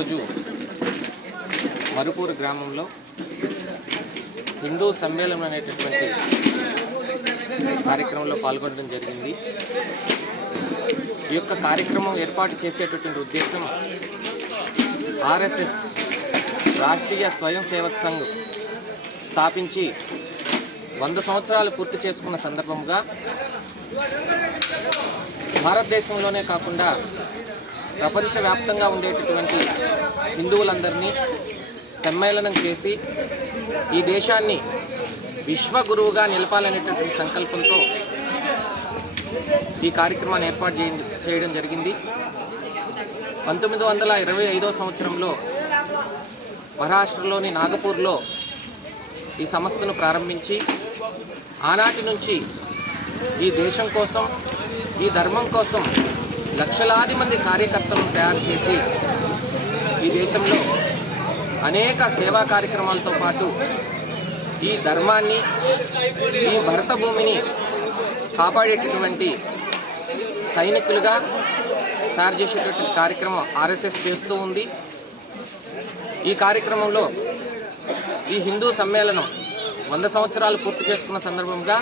ఈరోజు మరుపూరు గ్రామంలో హిందూ సమ్మేళనం అనేటటువంటి కార్యక్రమంలో పాల్గొనడం జరిగింది. ఈ యొక్క కార్యక్రమం ఏర్పాటు చేసేటటువంటి ఉద్దేశం ఆర్ఎస్ఎస్ రాష్ట్రీయ స్వయం సేవక్ సంఘ్ స్థాపించి వంద సంవత్సరాలు పూర్తి చేసుకున్న సందర్భంగా భారతదేశంలోనే కాకుండా ప్రపంచవ్యాప్తంగా ఉండేటటువంటి హిందువులందరినీ సమ్మేళనం చేసి ఈ దేశాన్ని విశ్వగురువుగా నిలపాలనేటటువంటి సంకల్పంతో ఈ కార్యక్రమాన్ని ఏర్పాటు చేయ- చేయడం జరిగింది. పంతొమ్మిది వందల ఇరవై ఐదో సంవత్సరంలో మహారాష్ట్రలోని నాగపూర్లో ఈ సంస్థను ప్రారంభించి ఆనాటి నుంచి ఈ దేశం కోసం ఈ ధర్మం కోసం లక్షలాది మంది కార్యకర్తలను తయారు చేసి ఈ దేశంలో అనేక సేవా కార్యక్రమాలతో పాటు ఈ ధర్మాన్ని ఈ భరత భూమిని కాపాడేటటువంటి సైనికులుగా తయారు చేసేటటువంటి కార్యక్రమం ఆర్ఎస్ఎస్ చేస్తూ ఉంది. ఈ కార్యక్రమంలో ఈ హిందూ సమ్మేళనం వంద సంవత్సరాలు పూర్తి చేసుకున్న సందర్భంగా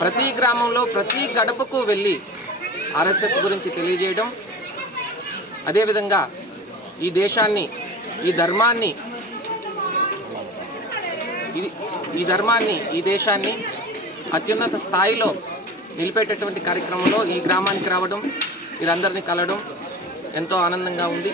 ప్రతి గ్రామంలో ప్రతి గడపకు వెళ్ళి ఆర్ఎస్ఎస్ గురించి తెలియజేయడం. అదేవిధంగా ఈ దేశాన్ని ఈ ధర్మాన్ని ఈ ధర్మాన్ని ఈ దేశాన్ని అత్యున్నత స్థాయిలో నిలిపేటటువంటి కార్యక్రమంలో ఈ గ్రామానికి రావడం వీరందరినీ కలవడం ఎంతో ఆనందంగా ఉంది.